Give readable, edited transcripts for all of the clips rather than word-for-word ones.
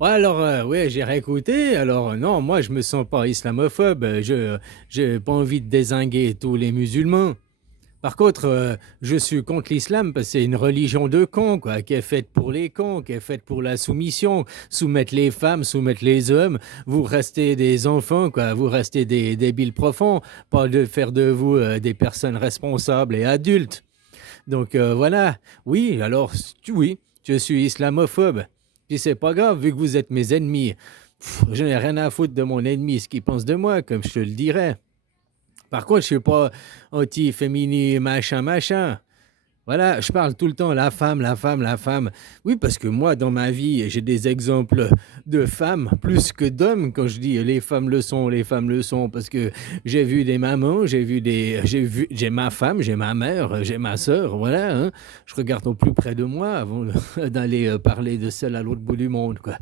Ouais, alors, ouais, j'ai réécouté. Alors, non, moi, je me sens pas islamophobe. Je j'ai pas envie de dézinguer tous les musulmans. Par contre, je suis contre l'islam parce que c'est une religion de cons, quoi, qui est faite pour les cons, qui est faite pour la soumission, soumettre les femmes, soumettre les hommes. Vous restez des enfants, quoi, vous restez des débiles profonds, pas de faire de vous des personnes responsables et adultes. Donc voilà, oui, alors oui, je suis islamophobe. Puis c'est pas grave, vu que vous êtes mes ennemis. Je n'ai rien à foutre de mon ennemi, ce qu'il pense de moi, comme je te le dirais. Par contre, je suis pas anti-féminin, machin, machin. Voilà, je parle tout le temps la femme, la femme, la femme. Oui, parce que moi, dans ma vie, j'ai des exemples de femmes plus que d'hommes. Quand je dis les femmes le sont, les femmes le sont, parce que j'ai vu des mamans, j'ai ma femme, j'ai ma mère, j'ai ma sœur, voilà. Hein. Je regarde au plus près de moi avant d'aller parler de celle à l'autre bout du monde, quoi.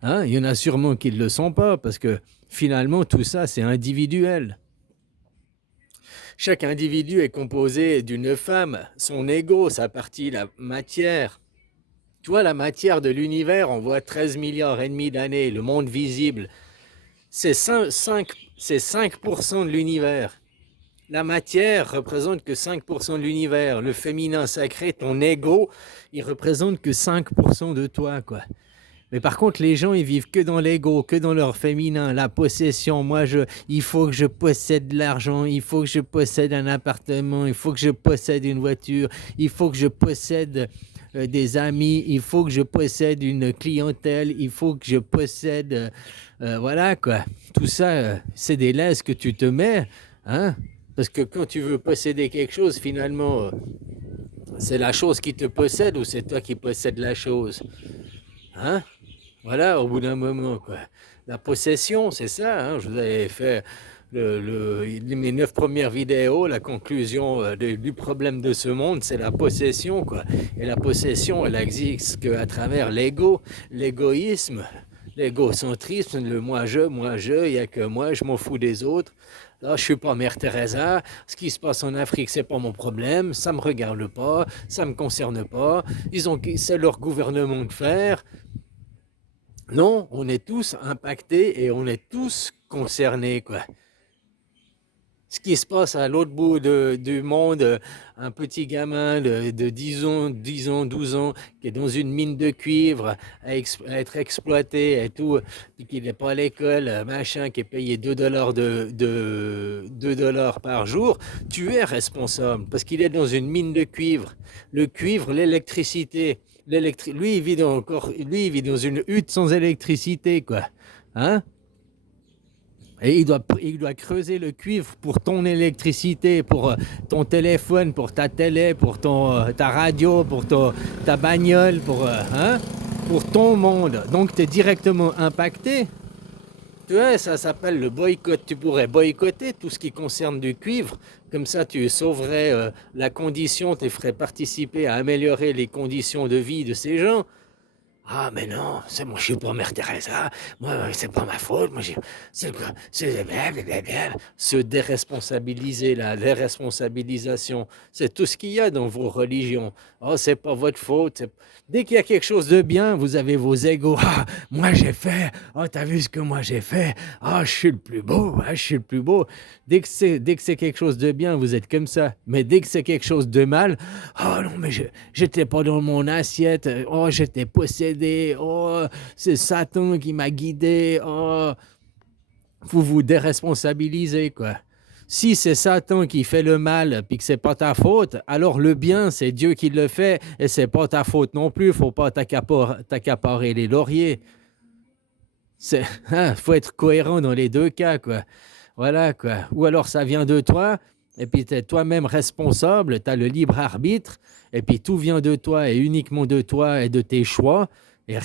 Hein, il y en a sûrement qui ne le sont pas, parce que finalement, tout ça, c'est individuel. Chaque individu est composé d'une femme, son ego, sa partie, la matière. Tu vois, la matière de l'univers, on voit 13 milliards et demi d'années, le monde visible, c'est 5% de l'univers. La matière représente que 5% de l'univers. Le féminin sacré, ton ego, il représente que 5% de toi, quoi. Mais par contre, les gens, ils vivent que dans l'ego, que dans leur féminin, la possession. Il faut que je possède de l'argent, il faut que je possède un appartement, il faut que je possède une voiture, il faut que je possède des amis, il faut que je possède une clientèle, il faut que je possède, voilà quoi. Tout ça, c'est des laisses que tu te mets, hein. Parce que quand tu veux posséder quelque chose, finalement, c'est la chose qui te possède ou c'est toi qui possèdes la chose, hein. Voilà, au bout d'un moment, quoi. La possession, c'est ça, hein. Je vous avais fait mes 9 premières vidéos, la conclusion du problème de ce monde, c'est la possession, quoi. Et la possession, elle existe qu'à travers l'ego, l'égoïsme, l'égocentrisme, le moi, il n'y a que moi, je m'en fous des autres. Là, je suis pas Mère Teresa. Ce qui se passe en Afrique, c'est pas mon problème. Ça me regarde pas. Ça me concerne pas. C'est leur gouvernement de faire. Non, on est tous impactés et on est tous concernés, quoi. Ce qui se passe à l'autre bout du monde, un petit gamin de 10 ans, 10 ans, 12 ans, qui est dans une mine de cuivre, à être exploité et tout, puis qui n'est pas à l'école, machin, qui est payé 2 dollars, 2 dollars par jour, tu es responsable parce qu'il est dans une mine de cuivre. Le cuivre, l'électricité, lui, il vit dans une hutte sans électricité, quoi. Hein? Et il doit creuser le cuivre pour ton électricité, pour ton téléphone, pour ta télé, pour ta radio, pour ta bagnole, hein, pour ton monde. Donc tu es directement impacté. Tu vois, ça s'appelle le boycott. Tu pourrais boycotter tout ce qui concerne du cuivre. Comme ça, tu sauverais la condition, tu ferais participer à améliorer les conditions de vie de ces gens. Ah, mais non, c'est moi, je suis pas Mère Teresa. Moi, c'est pas ma faute. Moi, se déresponsabiliser, la déresponsabilisation, c'est tout ce qu'il y a dans vos religions. Oh, c'est pas votre faute. Dès qu'il y a quelque chose de bien, vous avez vos égos. Ah, moi, j'ai fait. Oh, t'as vu ce que moi j'ai fait? Ah, je suis le plus beau. Ah, je suis le plus beau. Dès que c'est quelque chose de bien, vous êtes comme ça. Mais dès que c'est quelque chose de mal, oh non, mais j'étais pas dans mon assiette. Oh, j'étais possédé. Oh, c'est Satan qui m'a guidé. Oh, vous vous déresponsabilisez, quoi. Si c'est Satan qui fait le mal puis que c'est pas ta faute, alors le bien, c'est Dieu qui le fait et c'est pas ta faute non plus. Faut pas t'accaparer les lauriers. Faut être cohérent dans les deux cas, quoi. Voilà, quoi. Ou alors ça vient de toi, et puis tu es toi-même responsable, tu as le libre arbitre, et puis tout vient de toi et uniquement de toi et de tes choix. Et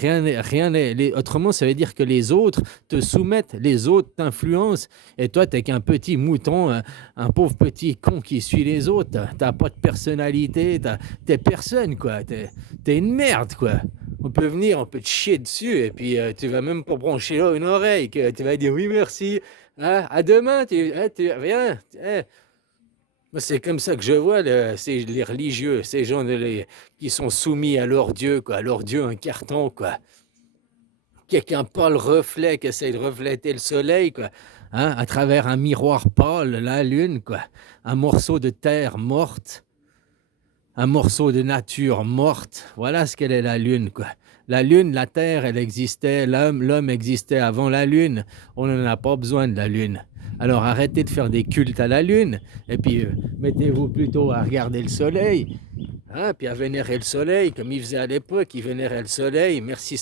autrement, ça veut dire que les autres te soumettent, les autres t'influencent, et toi, t'es qu'un petit mouton, un pauvre petit con qui suit les autres. T'as pas de personnalité, t'es personne, quoi. T'es une merde, quoi. On peut venir, on peut te chier dessus, et puis tu vas même pas brancher là une oreille, que tu vas dire oui, merci, hein, à demain, viens. Moi, c'est comme ça que je vois les religieux, ces gens qui sont soumis à leur Dieu, quoi, à leur Dieu un carton, quoi. Quelqu'un pâle reflet qui essaie de refléter le soleil, quoi. Hein, à travers un miroir pâle, la lune, quoi. Un morceau de terre morte, un morceau de nature morte. Voilà ce qu'elle est la lune, quoi. La lune, la terre, elle existait, l'homme existait avant la lune. On n'en a pas besoin de la lune. Alors arrêtez de faire des cultes à la lune, et puis mettez-vous plutôt à regarder le soleil, hein, puis à vénérer le soleil, comme ils faisaient à l'époque, ils vénéraient le soleil, merci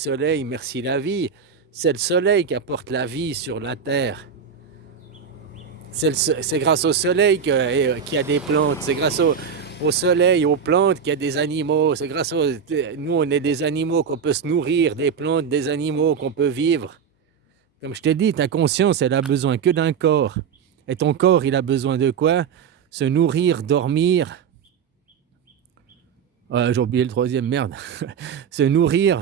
la vie. C'est le soleil qui apporte la vie sur la terre. C'est grâce au soleil qu'il y a des plantes, c'est grâce au soleil, aux plantes qu'il y a des animaux, c'est grâce au... Nous, on est des animaux qu'on peut se nourrir, des plantes, des animaux qu'on peut vivre. Comme je t'ai dit, ta conscience, elle a besoin que d'un corps. Et ton corps, il a besoin de quoi? Se nourrir, dormir. J'ai oublié le troisième, merde. Se nourrir,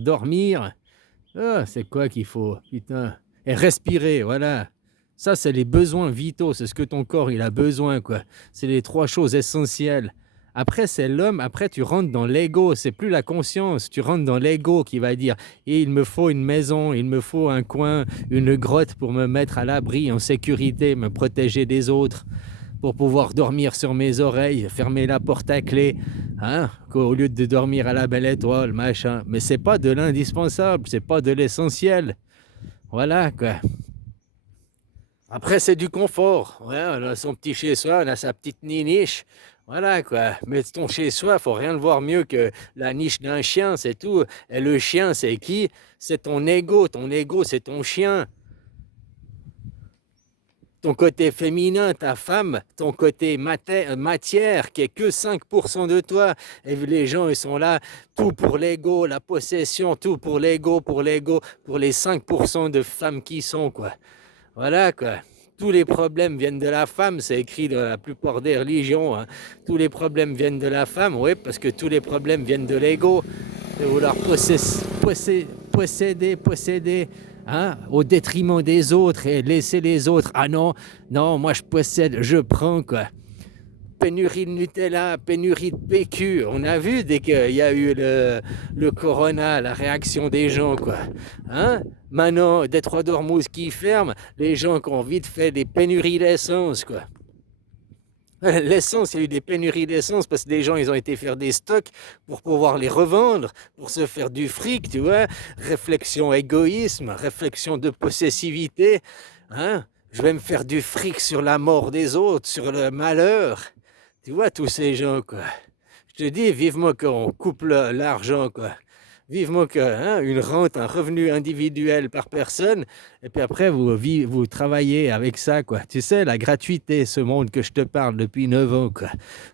dormir. Ah, c'est quoi qu'il faut? Putain. Et respirer, voilà. Ça, c'est les besoins vitaux. C'est ce que ton corps, il a besoin, quoi. C'est les 3 choses essentielles. Après, c'est l'homme. Après, tu rentres dans l'ego. C'est plus la conscience. Tu rentres dans l'ego qui va dire il me faut une maison, il me faut un coin, une grotte pour me mettre à l'abri, en sécurité, me protéger des autres, pour pouvoir dormir sur mes oreilles, fermer la porte à clé, hein, au lieu de dormir à la belle étoile, machin. Mais c'est pas de l'indispensable, c'est pas de l'essentiel. Voilà, quoi. Après, c'est du confort. Ouais, on a son petit chez-soi, on a sa petite niche. Voilà, quoi. Mais ton chez-soi, faut rien le voir mieux que la niche d'un chien, c'est tout. Et le chien, c'est qui? C'est ton ego. Ton ego, c'est ton chien. Ton côté féminin, ta femme, ton côté matière, qui est que 5% de toi. Et les gens, ils sont là, tout pour l'ego, la possession, tout pour l'ego, pour les 5% de femmes qui sont, quoi. Voilà, quoi. Tous les problèmes viennent de la femme, c'est écrit dans la plupart des religions, hein. Tous les problèmes viennent de la femme, oui, parce que tous les problèmes viennent de l'ego, de vouloir posséder, hein, au détriment des autres et laisser les autres. Ah non, non, moi je possède, je prends, quoi. Pénurie de Nutella, pénurie de PQ. On a vu dès qu'il y a eu le corona, la réaction des gens, quoi. Hein? Maintenant, Détroit d'Ormuz qui ferme, les gens qui ont vite fait des pénuries d'essence, quoi. L'essence, il y a eu des pénuries d'essence parce que les gens, ils ont été faire des stocks pour pouvoir les revendre, pour se faire du fric, tu vois. Réflexion égoïsme, réflexion de possessivité. Hein? Je vais me faire du fric sur la mort des autres, sur le malheur. Tu vois, tous ces gens, quoi. Je te dis, vivement qu'on coupe l'argent, quoi. Vivement une rente, un revenu individuel par personne, et puis après, vous travaillez avec ça, quoi. Tu sais, la gratuité, ce monde que je te parle depuis 9 ans, quoi.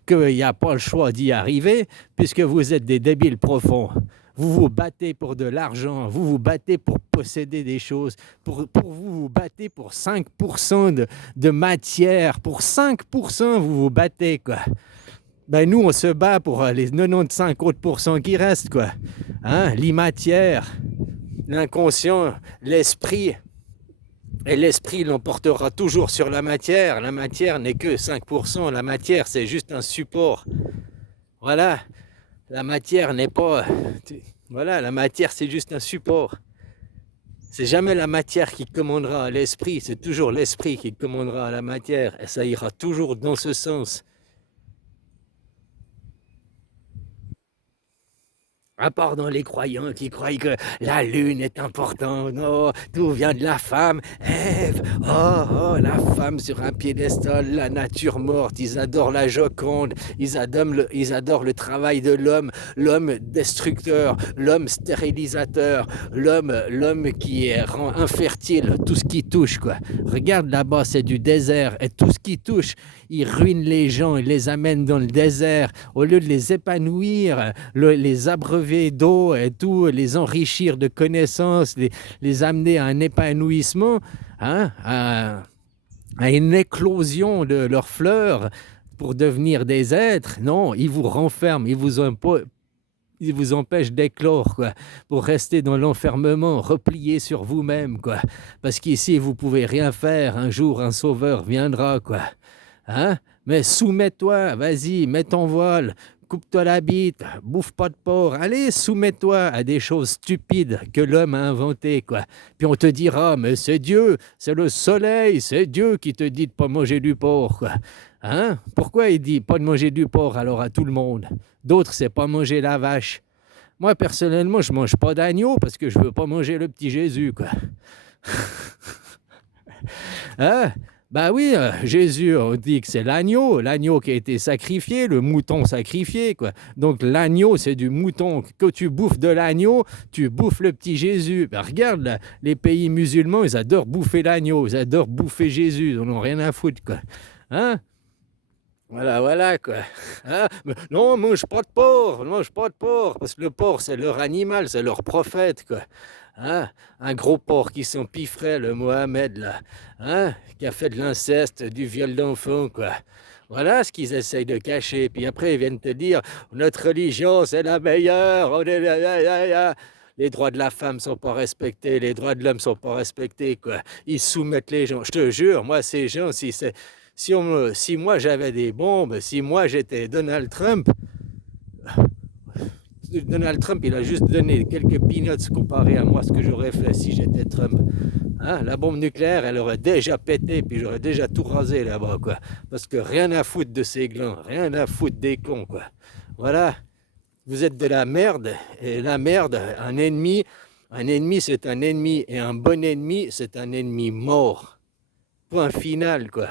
Qu'il n'y a pas le choix d'y arriver, puisque vous êtes des débiles profonds. Vous vous battez pour de l'argent, vous vous battez pour posséder des choses, pour vous battez pour 5% de matière, pour 5% vous vous battez, quoi. Ben nous, on se bat pour les 95 autres pourcents qui restent, quoi. Hein? L'imatière, l'inconscient, l'esprit. Et l'esprit l'emportera toujours sur la matière. La matière n'est que 5%. La matière, c'est juste un support. Voilà. La matière n'est pas... Voilà, la matière, c'est juste un support. C'est jamais la matière qui commandera à l'esprit. C'est toujours l'esprit qui commandera à la matière. Et ça ira toujours dans ce sens. À part dans les croyants qui croient que la lune est importante, oh, tout vient de la femme, Ève, oh, la femme sur un piédestal, la nature morte, ils adorent la Joconde, ils adorent le travail de l'homme destructeur, l'homme stérilisateur, l'homme qui rend infertile tout ce qui touche, quoi. Regarde là-bas, c'est du désert, et tout ce qui touche, il ruine les gens, il les amène dans le désert, au lieu de les épanouir, les abreuver d'eau et tout, les enrichir de connaissances, les amener à un épanouissement, hein, à une éclosion de leurs fleurs pour devenir des êtres. Non, ils vous renferment, ils vous empêchent d'éclore, quoi, pour rester dans l'enfermement, replié sur vous-même, quoi. Parce qu'ici, vous pouvez rien faire. Un jour, un sauveur viendra, quoi. Hein? Mais soumets-toi, vas-y, mets ton voile, coupe-toi la bite, bouffe pas de porc, allez, soumets-toi à des choses stupides que l'homme a inventées, quoi. Puis on te dira, mais c'est Dieu, c'est le soleil, c'est Dieu qui te dit de pas manger du porc, quoi. Hein? Pourquoi il dit pas de manger du porc alors à tout le monde? D'autres, c'est pas manger la vache. Moi, personnellement, je mange pas d'agneau parce que je veux pas manger le petit Jésus, quoi. Hein? Bah oui, Jésus, on dit que c'est l'agneau qui a été sacrifié, le mouton sacrifié, quoi. Donc l'agneau, c'est du mouton. Quand tu bouffes de l'agneau, tu bouffes le petit Jésus. Bah, regarde, là, les pays musulmans, ils adorent bouffer l'agneau, ils adorent bouffer Jésus, ils en ont rien à foutre, quoi. Hein? Voilà, voilà, quoi. Hein? Mais non, mange pas de porc, parce que le porc, c'est leur animal, c'est leur prophète, quoi. Hein? Un gros porc qui s'empiffrait, le Mohamed, là, hein? Qui a fait de l'inceste, du viol d'enfants, quoi. Voilà ce qu'ils essayent de cacher. Puis après, ils viennent te dire, notre religion, c'est la meilleure. Les droits de la femme sont pas respectés, les droits de l'homme sont pas respectés, quoi. Ils soumettent les gens. Je te jure, moi, ces gens, si moi j'avais des bombes, si moi j'étais Donald Trump, il a juste donné quelques peanuts comparé à moi ce que j'aurais fait si j'étais Trump. Hein, la bombe nucléaire, elle aurait déjà pété, puis j'aurais déjà tout rasé là-bas, quoi. Parce que rien à foutre de ces glands, rien à foutre des cons, quoi. Voilà, vous êtes de la merde, et la merde, un ennemi c'est un ennemi, et un bon ennemi c'est un ennemi mort. Point final, quoi.